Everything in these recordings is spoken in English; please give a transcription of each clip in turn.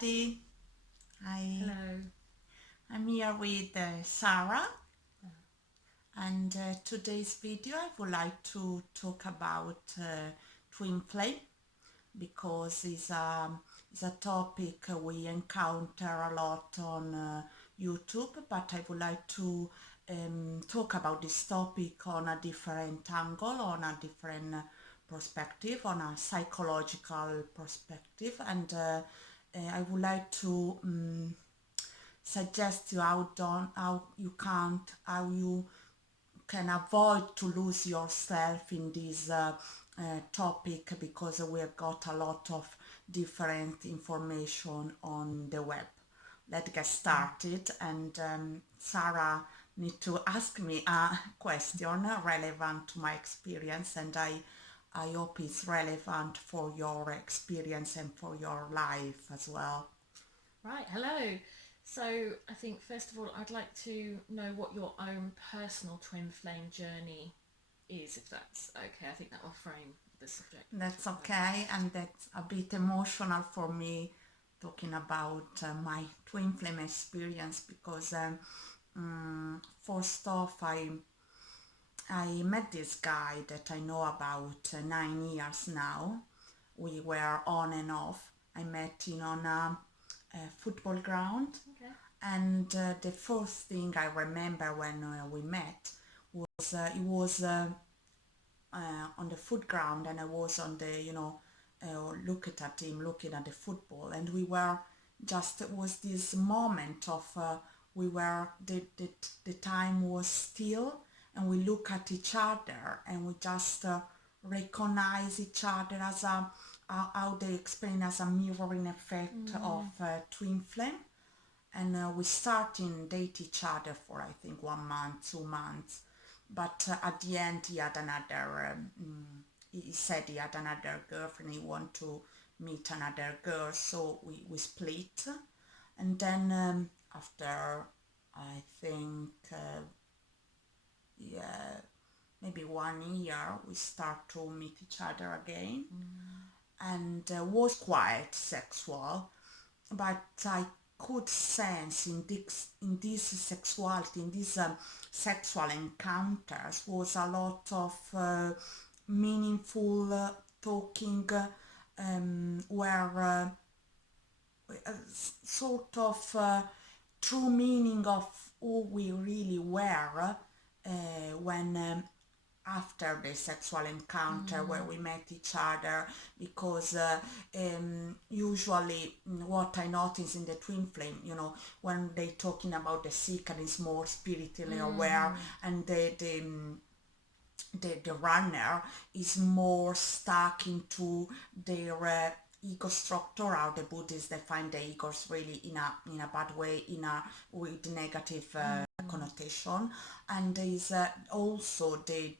everybody. I, Hello. I'm here with Sarah, and today's video I would like to talk about twin flame because it's a topic we encounter a lot on YouTube, but I would like to talk about this topic on a different angle, on a different perspective, on a psychological perspective, and I would like to suggest you how you can avoid to lose yourself in this topic, because we have got a lot of different information on the web. Let's get started, and Sarah need to ask me a question relevant to my experience, and I hope it's relevant for your experience and for your life as well. Right, hello. So, I think first of all, I'd like to know what your own personal twin flame journey is, if that's okay. I think that will frame the subject That's better. okay, and that's a bit emotional for me talking about my twin flame experience, because first off, I met this guy that I know about 9 years now. We were on and off. I met him on a football ground, Okay. and the first thing I remember when we met was it was on the foot ground, and I was on the, looking at him, looking at the football, and we were just, it was this moment of, we were, the time was still, and we look at each other, and we just recognize each other as how they explain, as a mirroring effect of twin flame. And we started date each other for, I think, 1 month, 2 months, but at the end he had another he said he had another girlfriend, he wanted to meet another girl, so we split. And then after, I think, yeah, maybe 1 year, we start to meet each other again, and was quite sexual, but I could sense in this sexuality, in these sexual encounters, was a lot of meaningful talking, where sort of true meaning of who we really were when after the sexual encounter where we met each other, because usually what I notice in the twin flame, when they talking about the seeker is more spiritually aware, and the runner is more stuck into their ego structure, how the Buddhists define the egos really in a bad way, with negative connotation. And there is also the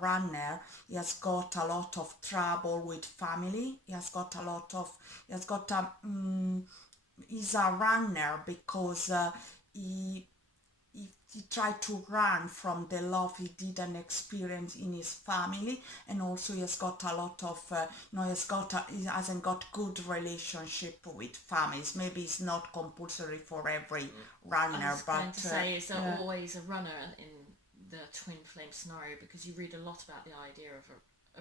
runner. He has got a lot of trouble with family. He has got a he's a runner because he he tried to run from the love he didn't experience in his family, and also he has got a lot of he hasn't got good relationship with families. Maybe it's not compulsory for every I runner, was going but to say, is there yeah. always a runner in the twin flame scenario? Because you read a lot about the idea of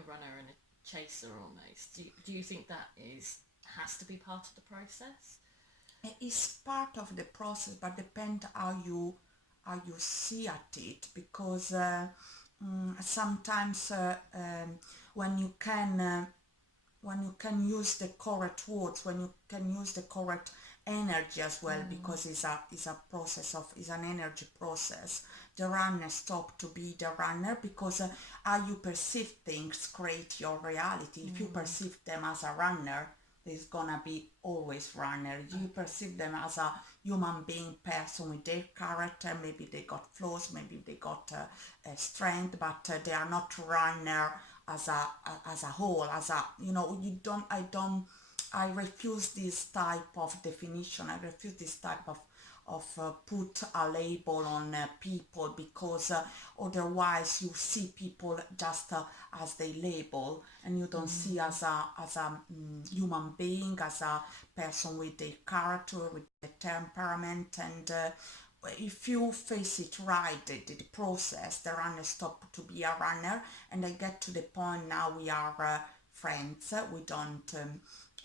a runner and a chaser almost. Do you think that has to be part of the process? It's part of the process, but depend how you see at it, because sometimes when you can use the correct words, when you can use the correct energy as well, because it's a process of, it's an energy process. The runner stop to be the runner, because how you perceive things create your reality. If you perceive them as a runner, there's gonna be always runner. You perceive them as a human being, person with their character. Maybe they got flaws, maybe they got strength, but they are not runner as a whole. As a, you don't. I refuse this type of definition. I refuse this type of put a label on people, because otherwise you see people just as they label, and you don't see as a human being, as a person with a character, with a temperament. And if you face it right, the process, the runner stop to be a runner, and I get to the point now we are friends.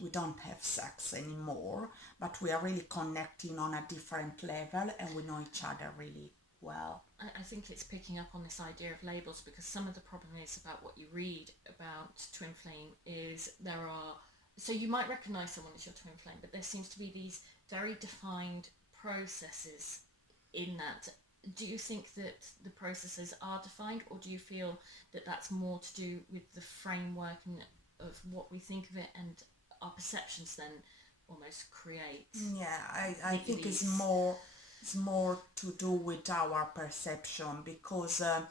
We don't have sex anymore, but we are really connecting on a different level, and we know each other really well. I think it's picking up on this idea of labels, because some of the problem is about what you read about twin flame is there are, so you might recognize someone as your twin flame, but there seems to be these very defined processes in that. Do you think that the processes are defined, or do you feel that that's more to do with the framework and of what we think of it, and our perceptions then almost create Yeah, I think these? it's more to do with our perception, because I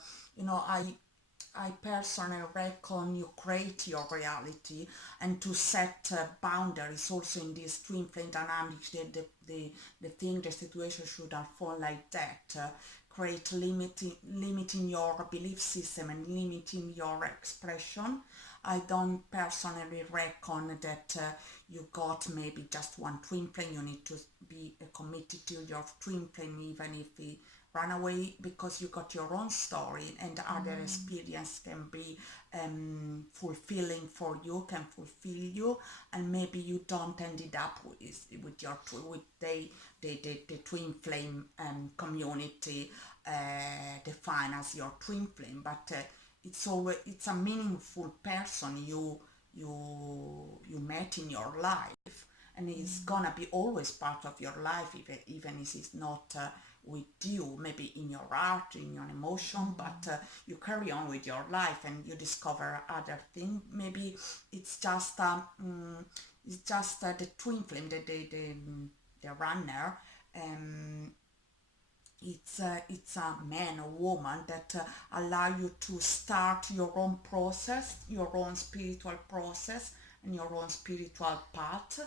personally reckon you create your reality, and to set boundaries also in this twin flame dynamics, the thing, the situation should unfold like that. Create limiting your belief system and limiting your expression. I don't personally reckon that you got maybe just one twin flame. You need to be committed to your twin flame, even if he run away, because you got your own story, and other experience can be fulfilling for you, can fulfill you, and maybe you don't ended up with your with the twin flame community defined as your twin flame, but it's a meaningful person you met in your life, and it's gonna be always part of your life, even if it's not with you, maybe in your art, in your emotion, but you carry on with your life and you discover other things. Maybe it's just the twin flame, the runner. um, it's a man or woman that allow you to start your own process, your own spiritual process, and your own spiritual path.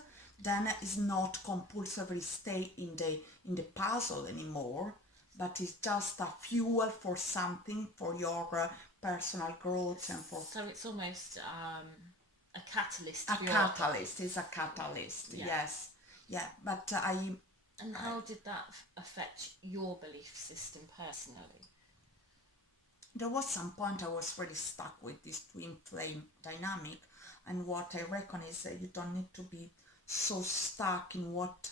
Then it's not compulsively stay in the puzzle anymore, but it's just a fuel for something, for your personal growth, and for So it's almost a catalyst a for your. catalyst. Is a catalyst, Yeah. yes. Yeah, but I And how did that affect your belief system personally? there was some point I was really stuck with this twin flame dynamic, and what I reckon is that you don't need to be so stuck in what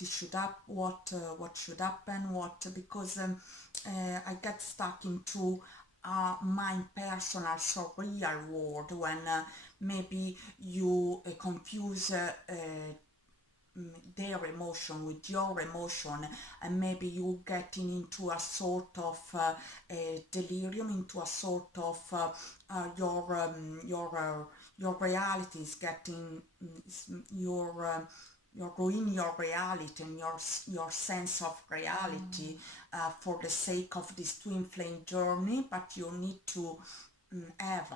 it should up what should happen, what because I get stuck into my personal surreal world, when maybe you confuse their emotion with your emotion, and maybe you getting into a sort of delirium, into a sort of your reality is getting you're ruining your reality and your sense of reality for the sake of this twin flame journey. But you need to have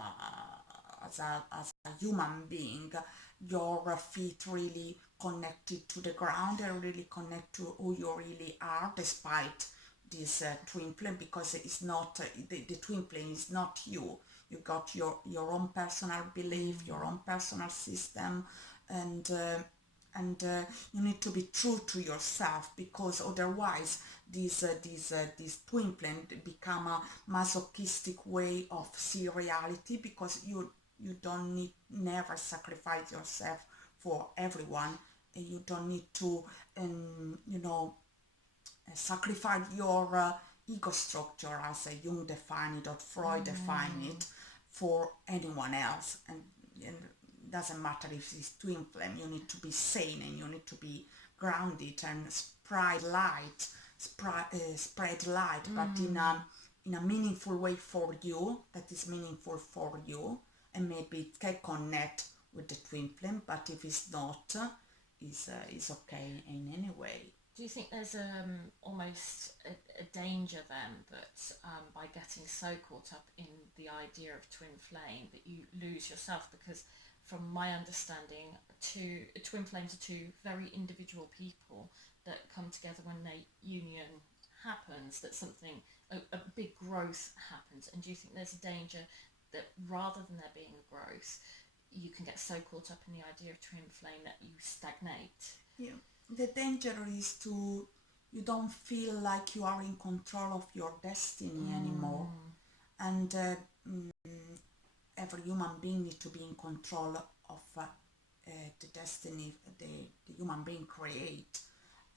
as a human being your feet really connected to the ground, and really connect to who you really are, despite this twin flame, because it's not the twin flame is not you. You got your own personal belief, your own personal system, and you need to be true to yourself, because otherwise this twin flame become a masochistic way of see reality, because you don't need never sacrifice yourself for everyone, and you don't need to sacrifice your ego structure, as Jung defined it or Freud defined it, for anyone else. And doesn't matter if it's twin flame, you need to be sane, and you need to be grounded and spread light, but in a meaningful way for you, that is meaningful for you, and maybe it can connect with the twin flame. But if it's not, is okay in any way. Do you think there's almost a danger then that by getting so caught up in the idea of twin flame that you lose yourself? Because from my understanding, twin flames are two very individual people, that come together when their union happens, that something, a big growth happens? And do you think there's a danger that rather than there being a growth, you can get so caught up in the idea of twin flame that you stagnate? Yeah. The danger is you don't feel like you are in control of your destiny anymore. And mm, every human being needs to be in control of the destiny the human being create.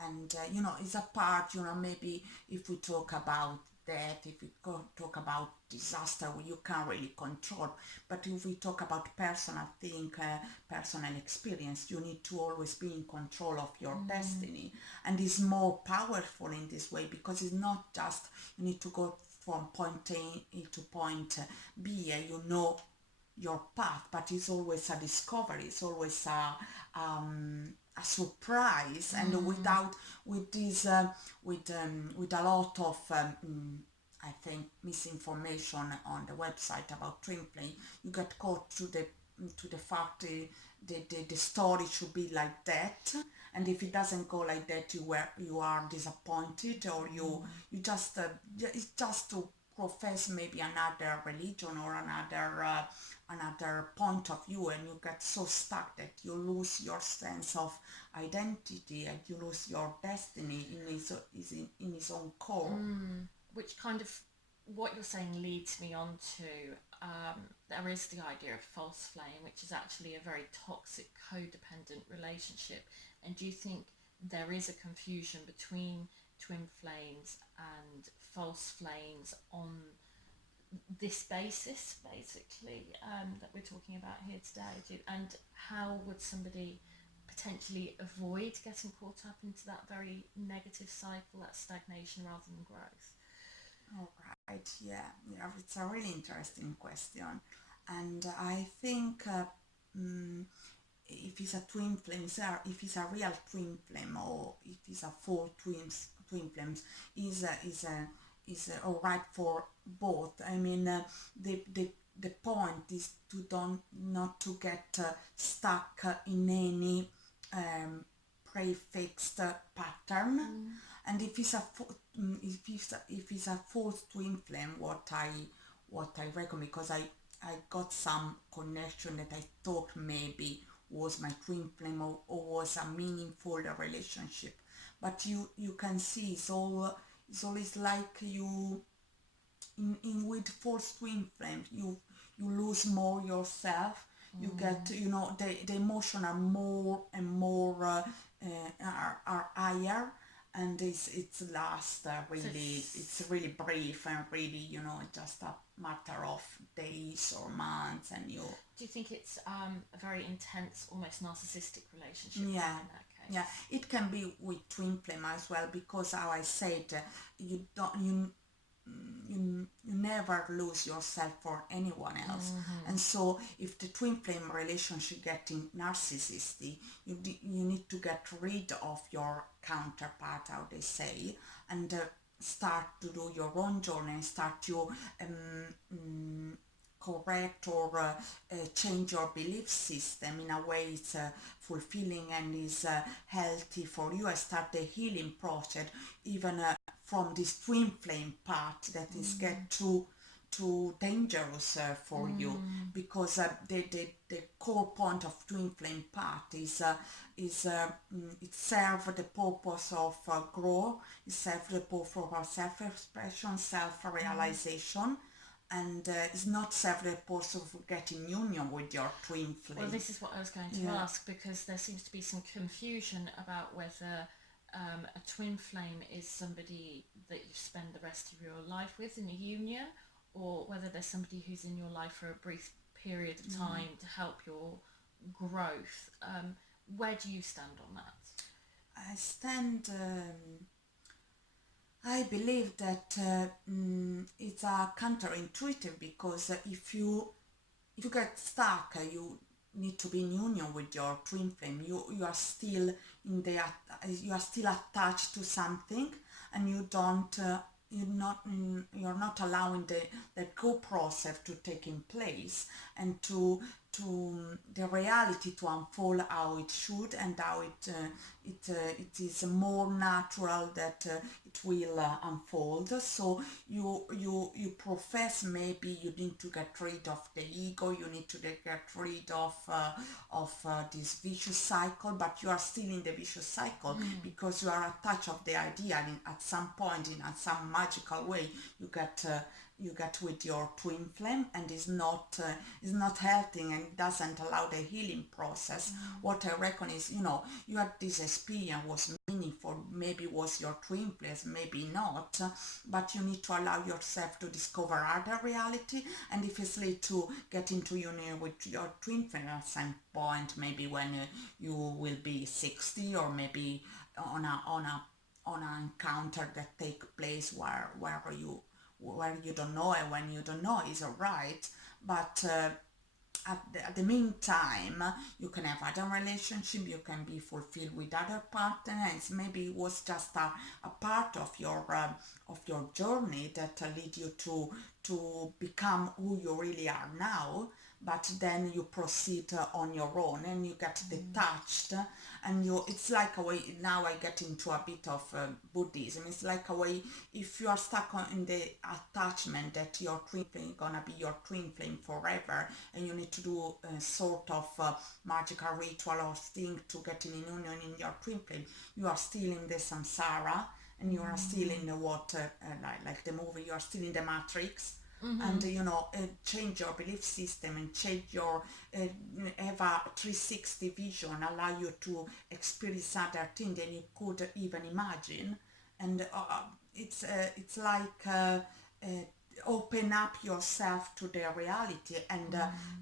And it's a part, maybe if we talk about death, if we talk about disaster, you can't really control. But if we talk about personal thing, personal experience, you need to always be in control of your destiny. And it's more powerful in this way, because it's not just you need to go from point A to point B, you know your path, but it's always a discovery, it's always a surprise. And with this with a lot of I think misinformation on the website about twin flame, you get caught to the fact the story should be like that. And if it doesn't go like that, you are disappointed, or you just it's just to profess maybe another religion or another point of view, and you get so stuck that you lose your sense of identity, and you lose your destiny in its own core. Which kind of, what you're saying leads me on to, there is the idea of false flame, which is actually a very toxic codependent relationship. And do you think there is a confusion between twin flames and false flames on this basis, basically, that we're talking about here today? And how would somebody potentially avoid getting caught up into that very negative cycle, that stagnation rather than growth? All right, yeah, it's a really interesting question. And I think if it's a twin flame, if it's a real twin flame, or if it's a full twin flames, is all right for both. I mean, the point is to don't not to get stuck in any prefixed pattern. And if it's a false twin flame, what I recommend, because I got some connection that I thought maybe was my twin flame, or was a meaningful relationship. But you can see it's always like you in with false twin flames, you lose more yourself. You get, the emotion are more and more are higher. And it's last So really, it's really brief, and really, just a matter of days or months. And do you think it's a very intense, almost narcissistic relationship then yeah, in that yeah, case? it can be with twin flame as well, because how I said, you don't you never lose yourself for anyone else. And so if the twin flame relationship getting narcissistic, you need to get rid of your counterpart, how they say, and start to do your own journey, and start to correct or change your belief system in a way it's fulfilling and is healthy for you. I start the healing process, even from this twin flame part that is get too dangerous for you, because the core point of twin flame part it serves the purpose of growth, it serves the purpose of self-expression, self-realization, and it's not serve the purpose of getting union with your twin Well, flame. this is what I was going to Yeah. ask, because there seems to be some confusion about whether a twin flame is somebody that you spend the rest of your life with in a union, or whether there's somebody who's in your life for a brief period of time to help your growth. Where do you stand on that? I stand I believe that it's a counterintuitive, because if you get stuck, you need to be in union with your twin flame. You are still you are still attached to something, and you don't you're not allowing the growth process to take in place, and to the reality to unfold how it should, and how it is more natural that it will unfold. So you profess maybe you need to get rid of the ego, you need to get rid of this vicious cycle, but you are still in the vicious cycle because you are attached of the idea, and at some point, in some magical way, you get with your twin flame, and is not helping, and doesn't allow the healing process. What I reckon is, you had this experience, was meaningful, maybe was your twin flame, maybe not, but you need to allow yourself to discover other reality. And if it's late to get into union with your twin flame at some point, maybe when you will be 60, or maybe on an encounter that take place where you don't know, and when you don't know is alright. But at the meantime, you can have other relationship, you can be fulfilled with other partners. Maybe it was just a part of your journey that lead you to become who you really are now. But then you proceed on your own, and you get detached, and it's like a way. Now I get into a bit of Buddhism. It's like a way, if you are stuck in the attachment that your twin flame gonna be your twin flame forever, and you need to do a sort of magical ritual or thing to get in union in your twin flame, you are still in the samsara, and you are still in the water, like the movie, you are still in the matrix. And change your belief system, and change your have a 360 vision, allow you to experience other things than you could even imagine. And it's like open up yourself to the reality, and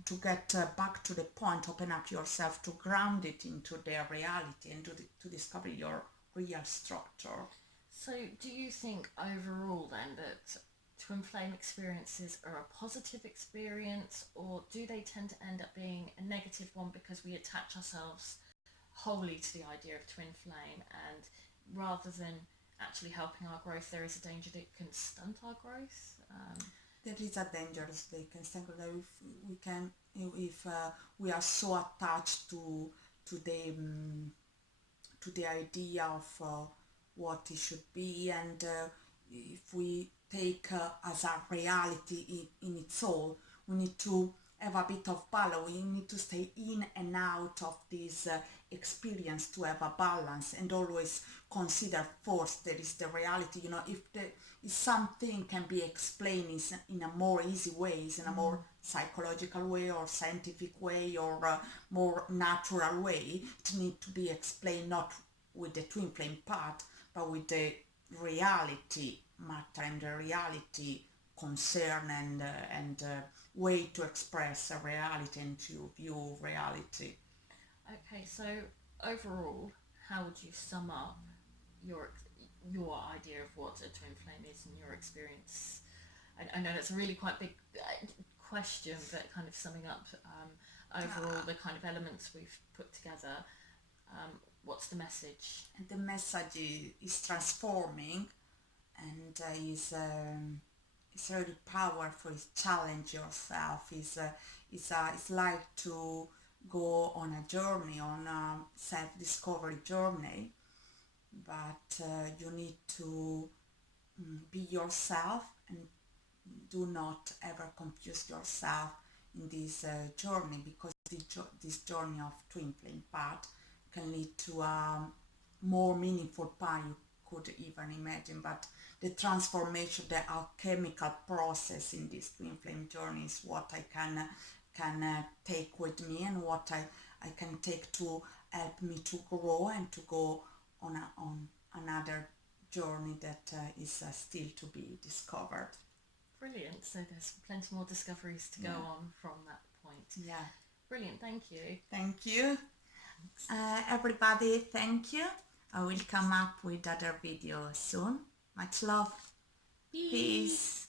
to get back to the point, open up yourself to ground it into the reality, and to discover your real structure. So, do you think overall then that twin flame experiences are a positive experience, or do they tend to end up being a negative one because we attach ourselves wholly to the idea of twin flame, and rather than actually helping our growth, there is a danger that it can stunt our growth? There is a danger they can stand if we can if we are so attached to the to the idea of what it should be, and if we take as a reality in its all, we need to have a bit of balance. We need to stay in and out of this experience to have a balance, and always consider first there is the reality. If something can be explained in a more easy ways, in a more psychological way, or scientific way, or more natural way, it needs to be explained not with the twin flame part, but with the reality matter, and the reality concern, and way to express a reality, and to view reality. Okay, so overall, how would you sum up your your idea of what a twin flame is in your experience? I know that's a really quite big question, but kind of summing up overall the kind of elements we've put together, what's the message? And the message is transforming, and is really powerful. It's challenge yourself. It's like to go on a journey, on a self-discovery journey, but you need to be yourself, and do not ever confuse yourself in this journey, because this journey of twin flame path can lead to a more meaningful path you could even imagine. But the transformation, the alchemical process in this twin flame journey is what I can take with me, and what I can take to help me to grow, and to go on another journey that is still to be discovered. Brilliant. So there's plenty more discoveries to go on from that point. Yeah. Brilliant. Thank you. Thank you. Everybody, thank you. I will come up with other videos soon. Much love. Peace. Peace.